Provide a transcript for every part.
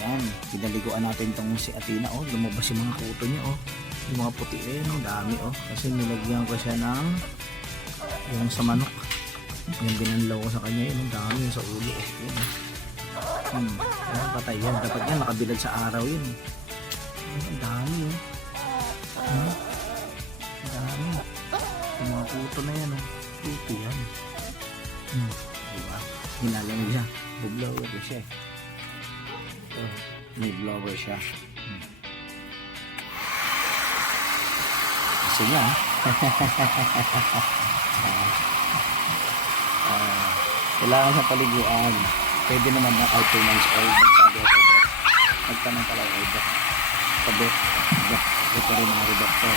Yan, pinaliguan natin tong si Athena. Oh, lumabas yung mga kuto niya. Oh, yung mga puti eh, no? Dami. Oh, kasi nilagyan ko siya ng yung sa manok. Yung binanlaw ko sa kanya yun. Ang dami yung sa ulo. Oh, yun, Ayan, patay yan. Dapat yan nakabilad sa araw yun. Ang dami. Oh. Ang dami. Yung mga kuto na yan. Oh. Kuto yan. Diba? Hinala mo siya. Bublower ko siya. May blower siya. Kasi nga kailangan sa paliguan. Pwede naman na out 2 months old. Nagtanong pala yung old. Kabit. Veterinary doctor.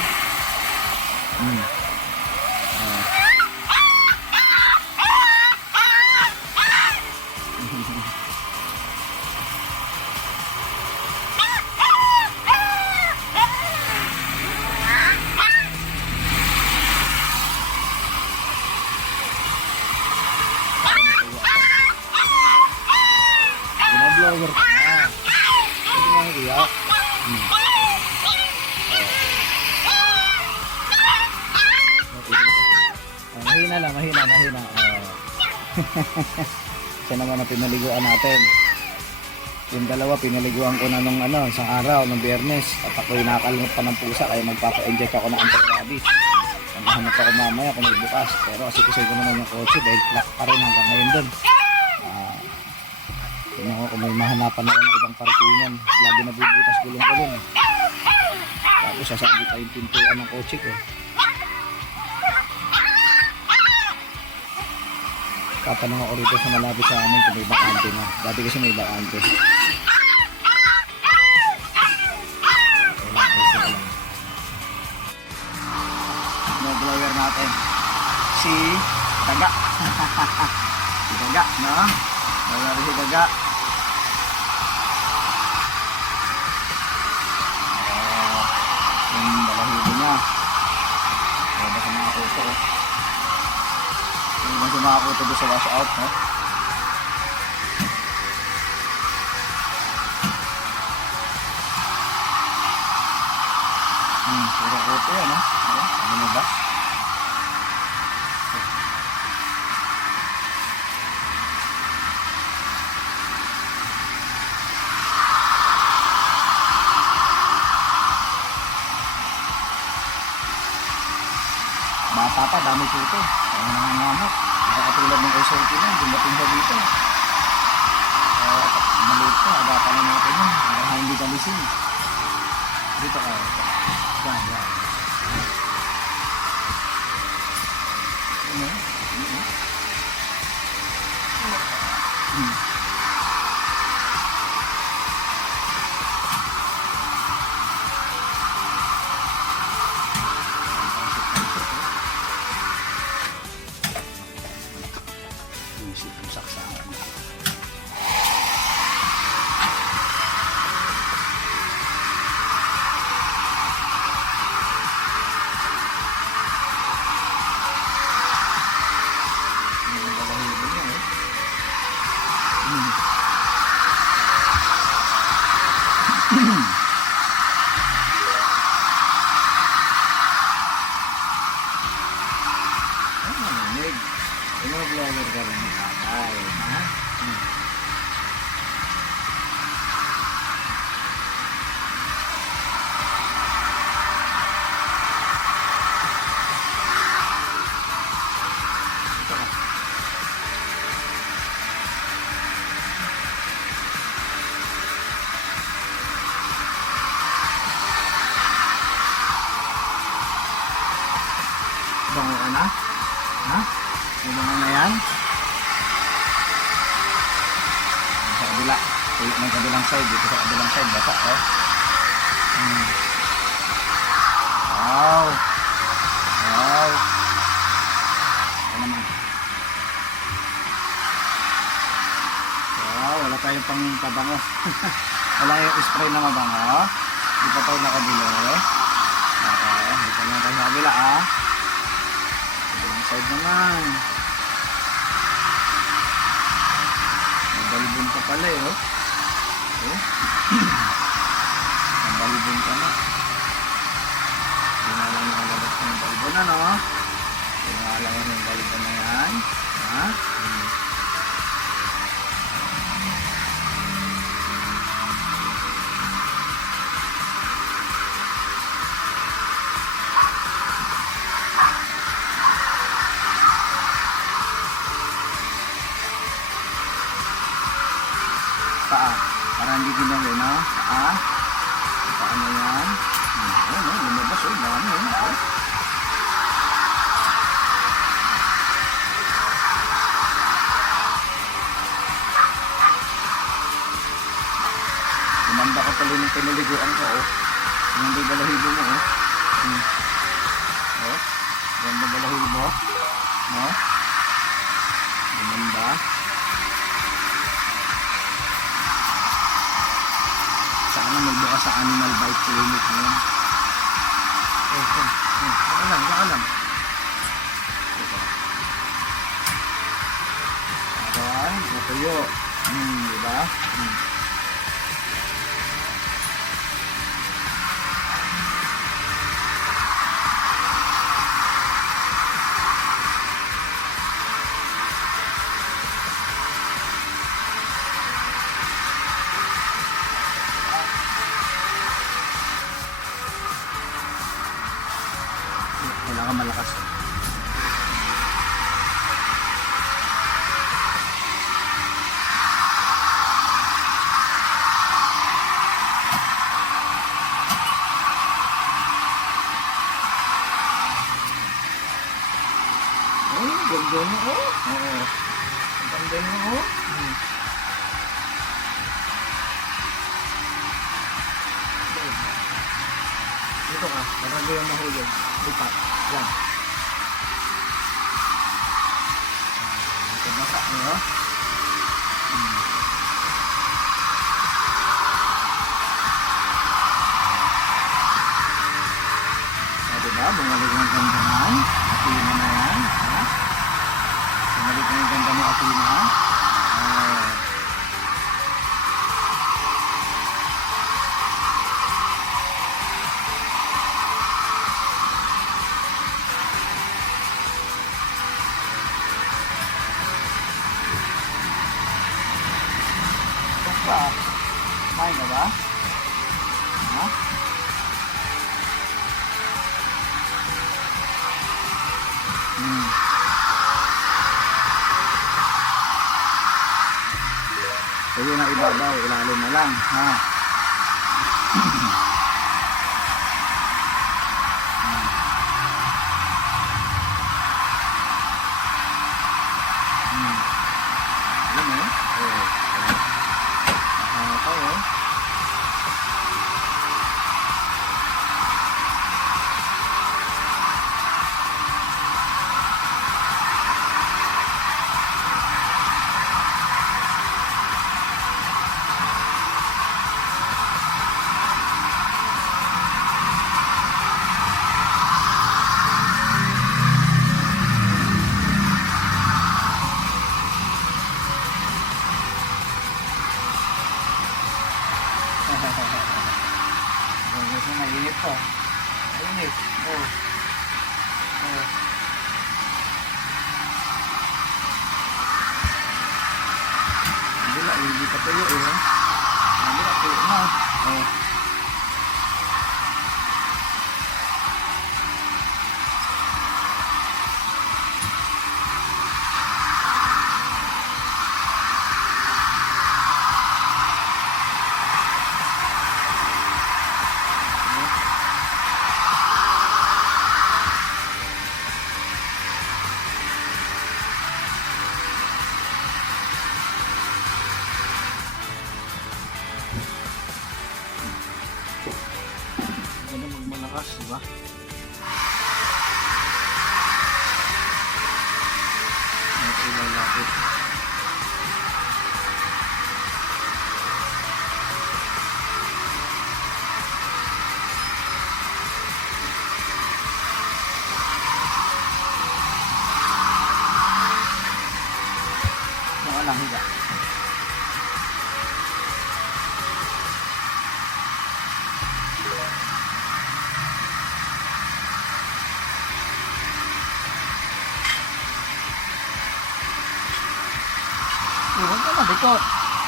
Blower ka na. Hindi mo iyak. Mahina lang, mahina. Ito naman ang pinaliguan natin. Yung dalawa pinaliguan ko na nung isang araw, nung Biyernes. At ako'y nakakalunod pa ng pusa kaya magpapa-inject ako ng anti-rabies. Hanap ako mamaya kung may bukas. Pero kasi ko naman yung kotse dahil flat pa rin hanggang ngayon dun. Tingnan ko kung may mahanapan ako ng ibang parkingan. Lagi nabubutas gulong-gulong. Tapos sasabi pa yung pintuan ng kotse ko. Tatanong ako rito sa malapit sa amin kung may bakante na. Dati kasi may bakante. Blower natin. Si Daga. Si Daga, no? Blower si Daga. Yung balahibo niya. Kaya sa mga kuto. Yung sa mga kuto doon sa wash out, no? Puro kuto yan, no? Ano ba? Bata pa, dami kuto. Kaya nangangamot. Nakakatulad ng SOT na, dumating siya dito. Maliit pa, agapan na natin yun. Hindi kamisin. Dito ka. Yan. Itong saksakan. Blower ka rin ng tatay, ha? Bango ka na? Ha? Bango na yan? Sa kabila. May kabilang side. Dito sa kabilang side. Basa, oh. Wow. Wow. Ito naman. Wow. Wala tayong pang pabango. Wala yung spray na mabango. Di pa tayo nakabilo. Okay. Dito na tayo sa kabila, ah. Side naman. May balbon pa pala eh, oh. Oh. Ang balibon ka na. Hindi nga lang nakalabas ng balibon, ano? Hindi nga lang yung balibon na yan. Ha? Paa. Para hindi ginawin, no? Paa. Paa na yan. Ayan, no? Lumabas, oh. Dami, oh. Gumanda ka pala ng pinaliguan ko, oh. Gumanda yung balahibo mo, oh. Oh. Gumanda balahibo. No? Gumanda. Sana magbukas sa animal bite clinic ngayon. Saka lang, saka lang. Ito. Para, natuyo. Diba? Kailangan malakas. Ganda mo, oh. Oo. Ganda mo, oh. Dito ka, marami yung mahulog. Lipat. Yan. Ito basa, no? Diba? Bumalik ng ganda naman. Atina na yan. Ha? Bumalik ng ganda mo, Atina. Basta, kumain ka ba? Ha? Ito na ibabaw, ilalim na lang, ha? Alam mo? Oo. Ito, oh. Gusto na init pa. Init. Oh. Oh. Hindi pa tuyo eh. Hindi na tuyo na. Oh. Ganda magmalakas, diba? Ito lalapit. Mga lang higa. bikot.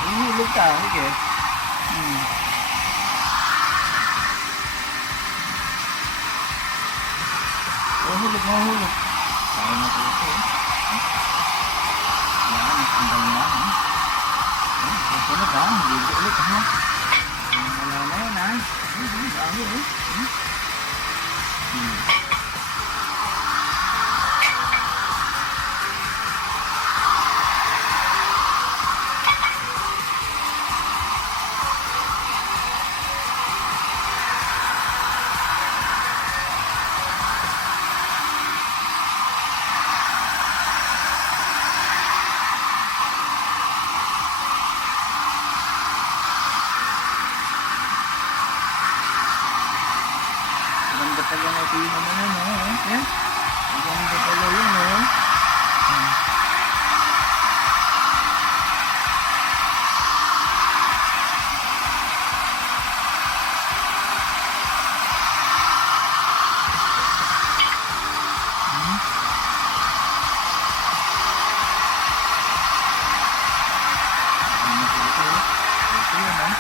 Ihulog ka. Sige. Mahulog. Kaya na po ito. Yan, natanggal na. Susunod ha. Hindi ulit ha. Wala na yan ha. Dami eh. Maganda pala na ito yung ano yun, oh. Yan. Maganda pala yun, oh. Ito yun, oh.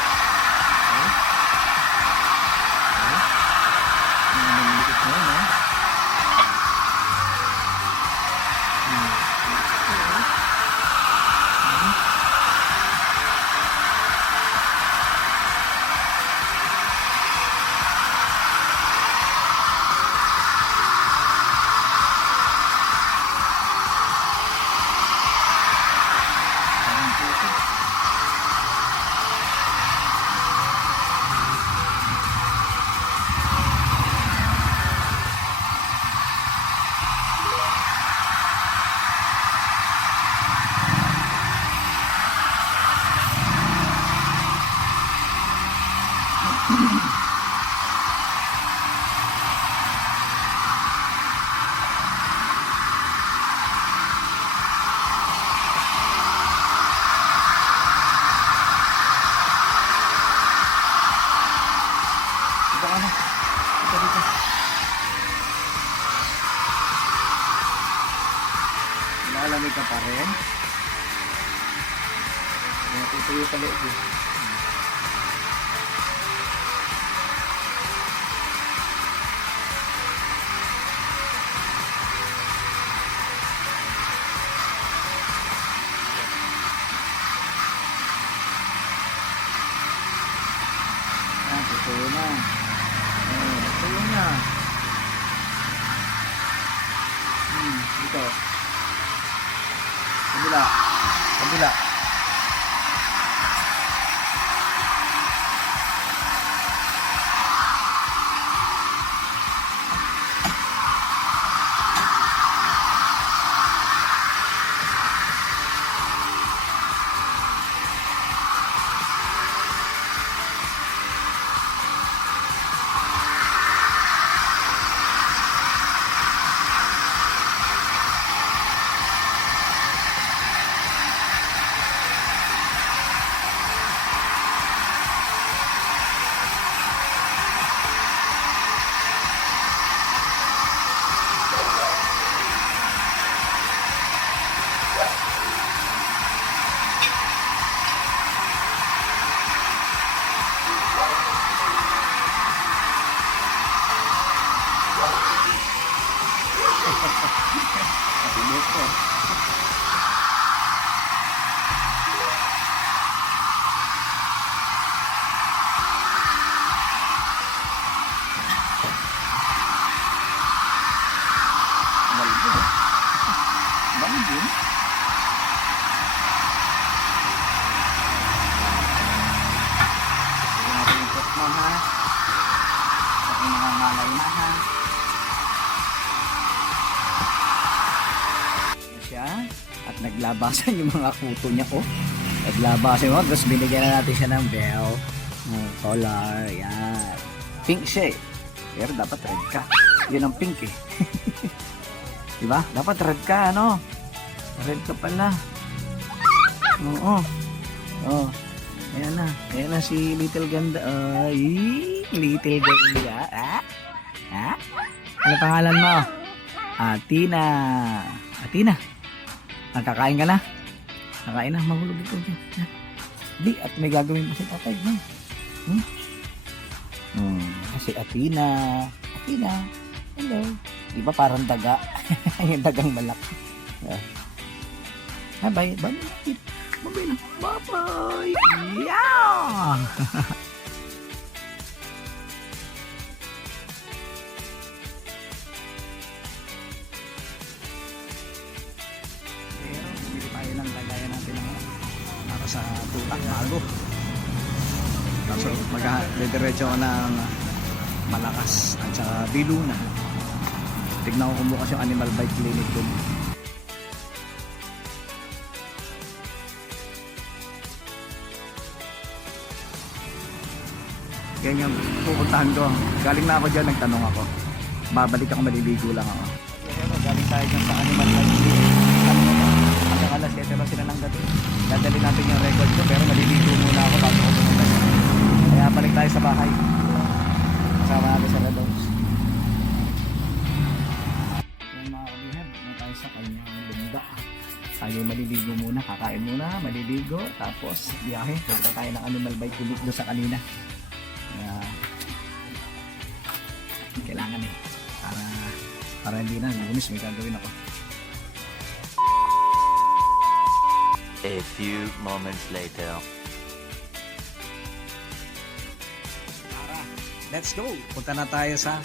Dito. Lalamig ka pa rin. Natutuyo sa leeg eh. Tutuyo na. Tutuyo na. Dito. Kabila. Balbon. Ito natin yung pot mo ha. Ito yung nangangalay na ha. Siya. At naglabasan yung mga kuto niya ko. Naglabasan mo. Tapos binigyan na natin siya ng bell. Collar. Yan. Pink siya eh. Pero dapat red ka. Yun ang pink eh. Diba? Dapat red ka, ano? Red ka pala. Oo. Oh. Ayan na si Little Ganda. Ay, Little Ganda. Ha? Ano pangalan mo? Athena. Kakain ka na? Kakain na, mahulog ito dyan. Di, at may gagawin pa si tatay. Si Athena. Athena, hello. Diba parang daga? Yung dagang malaki. Bye, bye. Bye na. Bye-bye. Yeah! Bumili tayo ng lagayan natin para sa tutak bago. So, mag-diretso ko ng Malakas at saka Biluna. Tignan ko kung bukas yung animal bite clinic dun. Yan yung pupuntahan ko. Galing na ako dyan, nagtanong ako. Babalik ako, maliligo lang ako. Galing tayo dyan sa animal bite clinic. Hanggang alas 7 lang sila ng gabi. Dadali natin yung record ko pero maliligo muna ako bago ako pumunta. Kaya balik tayo sa bahay. Kasama natin sa Redox. Yung mga kabihab, na tayo sa kanyang bunda. Tayo maliligo muna, kakain muna, maliligo. Tapos biyahe, punta tayo ng animal bite clinic doon sa kanina. Kaya kailangan para hindi na, lunes may gagawin ako. A few moments later. Let's go! Punta na tayo sa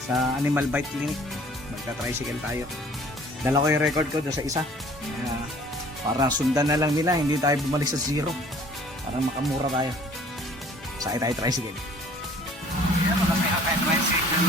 sa Animal Bite Clinic. Magta-tricycle tayo. Dala ko yung record ko doon sa isa. Para sundan na lang nila, hindi tayo bumalik sa zero. Para makamura tayo. Sakay tayo tricycle. Yan, makasaya tayo tricycle.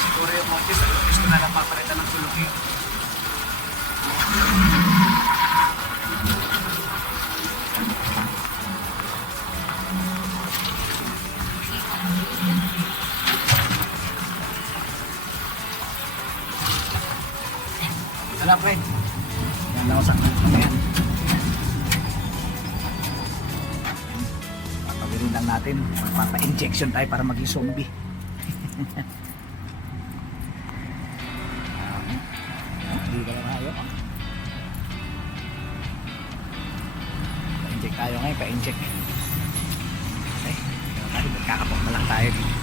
Siguro yung motis, gusto na lang papalitan ng sulok yun. Hala, friend. Yan lang ako sa kamayan. Papawirin lang natin. Magpapa-injection tayo para maging zombie. Hindi ka lang tayo. Pa-inject tayo ngayon. Pa-inject. Okay. Magkakapok na lang tayo dito.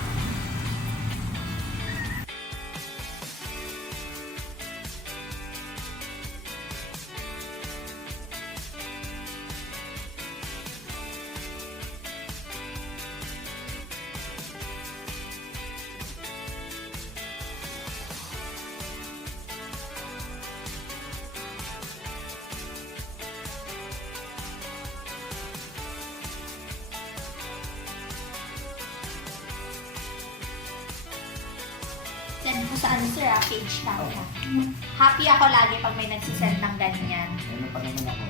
Send mo sa sir, page namin. Happy ako lagi pag may nagsisend ng ganyan. Ano pa naman ako?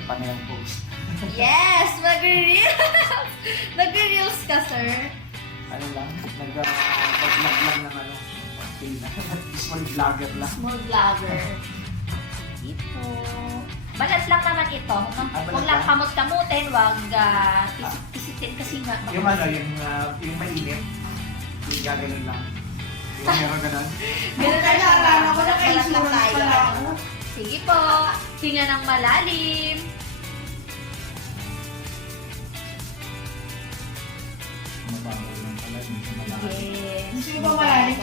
Napanilang post. Yes! Mag-reels! Mag-reels ka, sir. Ano lang? Nag-vlog lang ng small vlogger lang. Small vlogger. Ito. Balat lang naman ito. Huwag lang kamot-kamutin. Huwag pisitin kasi nga. Yung yung mainit. Yung gaganon lang. Yung meron ganon. Ganun na siya. Balat lang tayo. Sige po. Hinga ng malalim. Mabaho lang pala. Yes. Hindi ba malalim?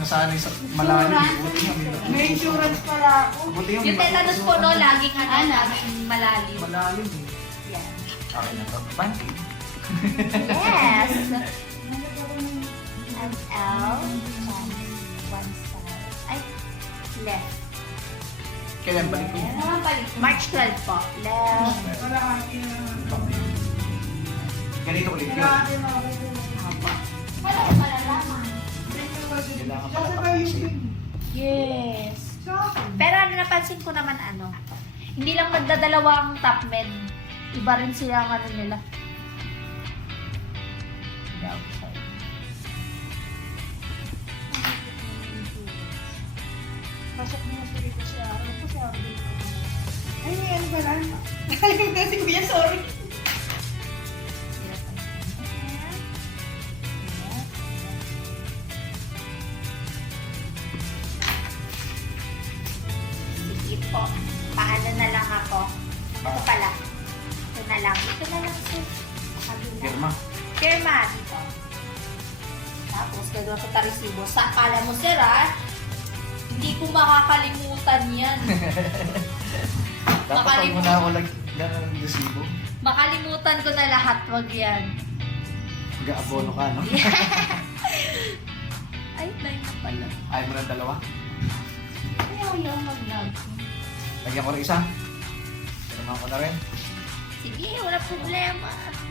Nasanay sa malalim. Buti nga May insurance pala ako. Buti nga Yung tetanus po, no, laging laging malalim. malalim eh. Yan. Okay na to. Banking. Yes! ML, one side. Ay, left. Kailan balik ko? March 12 po. Left. Kalahati na naman. Ganito ulit yun. Kalahati na ako. Opo. Wala ko malalaman. Kailangan pala Sasabay tapusin. Yes. Sa akin. Pero ano, napansin ko naman hindi lang magdadalawa ang top men. Iba rin sila ang ano nila. Pasok mo na sa si Aaron. Ano po si Aaron? Ay, may ano pala? Nakalimutan si Kuya, sorry. Sige po. Paano na lang ako? Ito pala. Ito na lang. Ito na lang sir. Kabila. Pirma. Pirma dito. Tapos, gagawa ko resibo. Sa kala mo sir hindi ko makakalimutan yan. Dapat pag muna ako ganun ng resibo. Makalimutan ko na lahat. Wag yan. Mag-aabono ka, no? Ay, nine na pala. Ayaw mo ng dalawa? Ayaw yung mag-log. Lagyan ko ng isa. Pirma ko na rin. Sige, wala problema.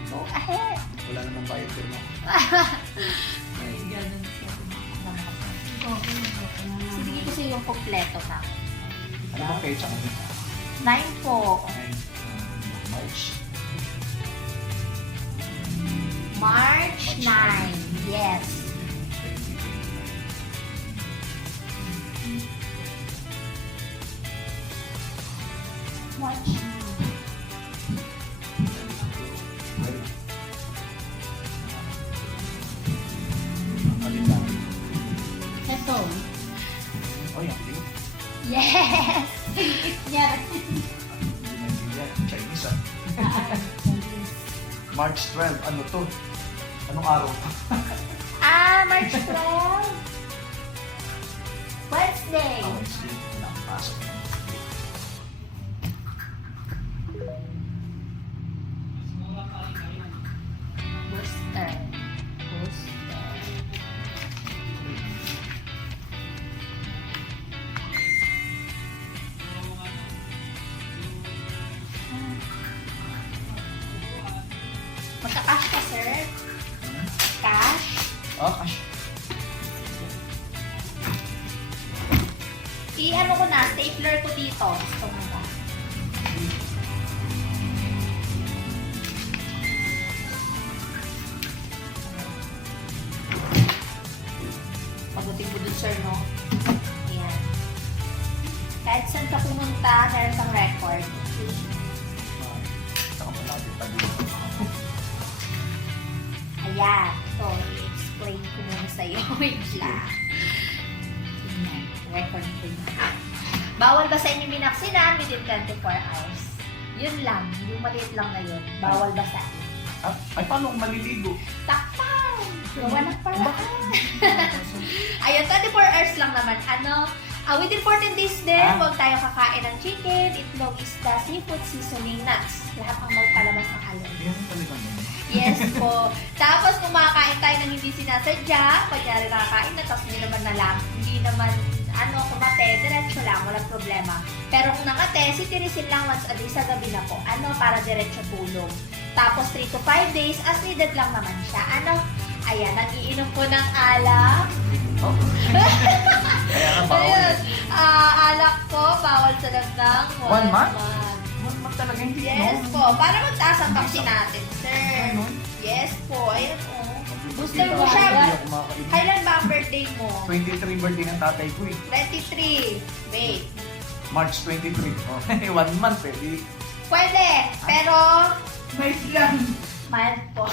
Go ahead. Wala namang bayad pirma. Ay, ganun siya. Sige kasi yung kompleto na. Ano ba page ako? 9 po. March. March 9. Yes. March 9. Ito. Oh, yung pink. Yes! Yes! Hindi maintindihan. Chinese, ah. March 12. Ano to? Anong araw to? March 12. Wednesday. Oh, Wednesday. Wala akong pasok. Booster. Booster. Magka-cash ka, sir? Cash? Oh, gosh. I-ano ko na, stapler ko dito. Gusto mo ba? Pagutin mo dun, sir, no? Ayan. Kahit saan ka pumunta, meron kang record. Saka malapit pa dito. Ayan. Ito, i-explain ko muna sa'yo. Wait lang. Ayan. Record ko yun. Bawal ba sa inyo binaksinan within 24 hours? Yun lang. Yung maliit lang na yun. Bawal ba sa inyo? Ah, ay, paano kung maliligo? Takpan! Gawa ng paraan. Ayun, 24 hours lang naman. Within 14 days din, huwag tayo kakain ng chicken, itlog, isda, seafood, seasoning, nuts. Lahat ang magpalabas ng alon. Yan talaga yun. Yes po. Tapos kung makakain tayo ng hindi sinasadya, kunyari nakakain na, tapos hindi naman kumate, diretso lang, walang problema. Pero kung nakate, sitirisin lang once a day sa gabi na po. Para diretso tulog. Tapos 3 to 5 days, as needed lang naman siya. Ayan, nag-iinom ko ng alak. Oh. Kaya nga bawal. Ayun, alak ko, bawal sa lagdang. 1 month? 1 month talaga hindi. Yes no? po, para magtaas ang vaccine natin, sir. Ano? Yes po, ayun po. Booster mo siya. Hindi ako makakain. Kailan ba ang birthday mo? 23 birthday ng tatay ko eh. 23. Wait. March 23. Oh, 1 month eh. Di, Pwede, pero May lang. mild po.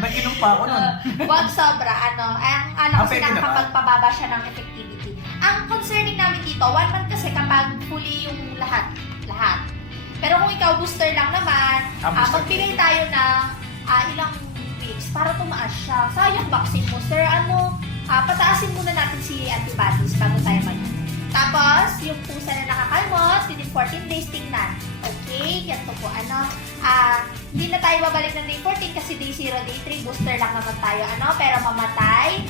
nag-inom pa ako nun. Huwag sobra. Ang alam ko Pwede sila naman. kapag pababa siya ng effectivity. Ang concerning namin dito, 1 month kasi kapag fully yung lahat. Pero kung ikaw booster lang naman, Booster. magbigay tayo ng ilang weeks para tumaas siya. Sayang vaccine mo, sir. Pataasin muna natin si antibodies bago tayo Tapos, yung pusa na nakakalmot, within 14 days tingnan. Okay, ganito po. hindi na tayo babalik ng day 14 kasi day 0, day 3, booster lang naman tayo. Pero mamatay,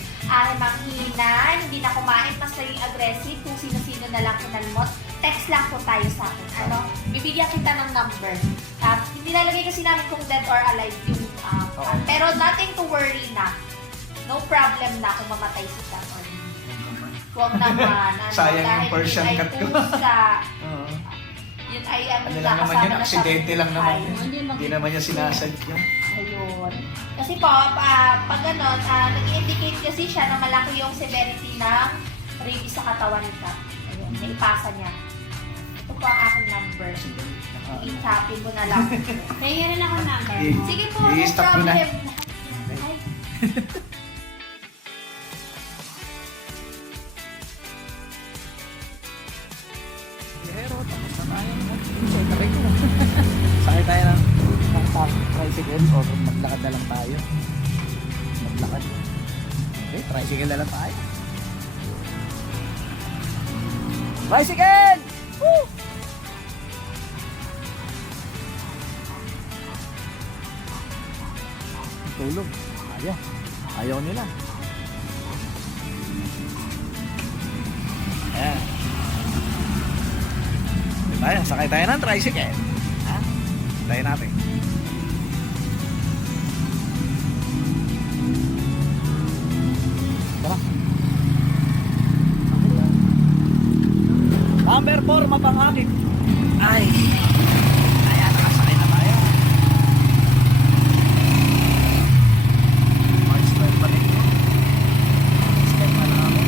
manghina, hindi na kumain, mas naging aggressive, kung sino-sino na lang kinalmot, text lang po tayo sa akin. Bibigyan kita ng number. Hindi nalagay kasi namin kung dead or alive yung pero nothing to worry na. No problem na kung mamatay si Sam or huwag naman. Sayang yung dahil Persian yun ay cat ko. pusa. Oo. Yun ay Ano lang naman yun, aksidente lang naman yun. Hindi Hindi naman niya sinasadya. Ayun. Kasi po, pag ganon, nag-indicate kasi siya na malaki yung severity ng rabies sa katawan ni Kat. Ayun, naipasa niya. Ito po ang aking number. I-copy mo na lang. Kaya rin ako number. Sige po, no I-stop mo na. problem. Ay. Pero tapos na tayo. Sakay ko. Sakay tayo ng tricycle or maglakad na lang tayo. Maglakad. Okay, tricycle na lang tayo. Tricycle! Woo! Tulog. Ayaw nila. Ayan. Tayo, sakay tayo ng tricycle. Ha? Tayo natin. Tara. Number 4, mapangakit. Ay. Ayan, nakasakay na tayo. March 12 pa rin ito. Step na lang ako.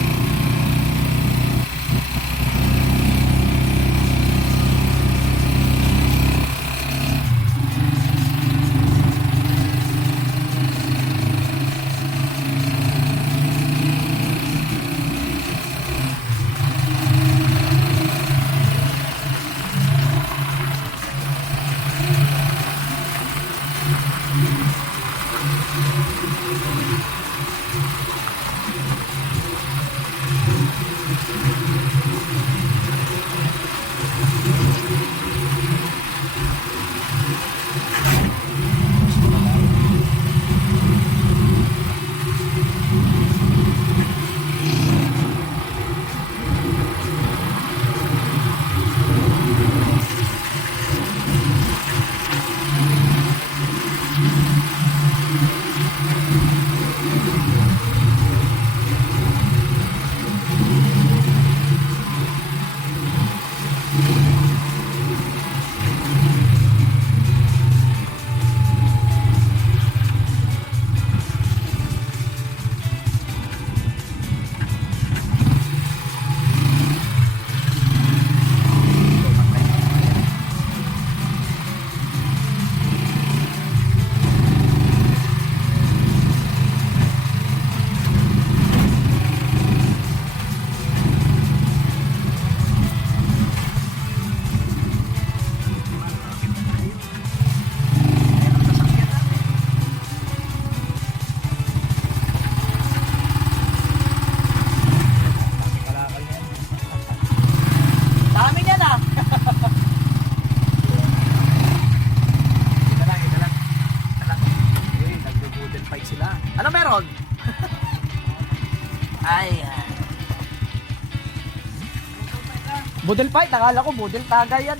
Budel fight, nakala ko budel tagay yan.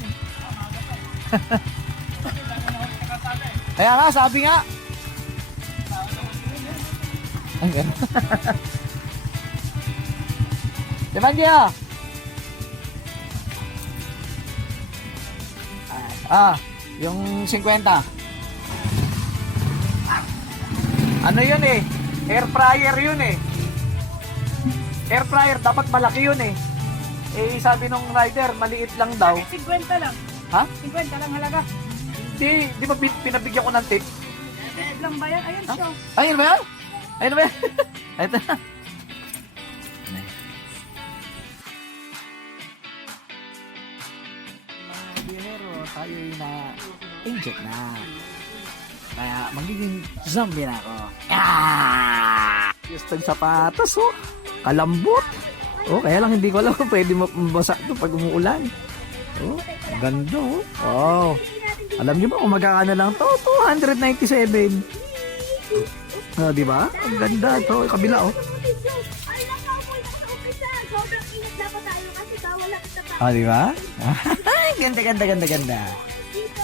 Kaya nga, sabi nga. Ang gano'n. Diba niya? Yung 50. Ano yun eh? Air fryer yun eh. Air fryer, dapat malaki yun eh. Eh, sabi nung rider, maliit lang daw. 50 lang. Ha? 50 lang halaga. Di ba pinabigyan ko ng tip? Tip lang ba yan? Ayun siya. Ayun ba yan? Ayun ba yan? Ito na. Mga dinero, tayo'y na-inject na. Kaya magiging zombie na ako. Gusto yung sapatos, oh. Kalambot. Oh, kaya lang hindi ko alam kung pwede mabasa ito pag umuulan. Oh, ganda, oh. Wow. Alam niyo ba kung magkakano lang to? 297. Oh, di ba? Ang ganda to. Kabila, oh. Ay, nakapoy na sa umpisa. Sobrang init na pa tayo kasi wala kita pa. Oh, di ba? Ganda, ganda, ganda, ganda. Dito.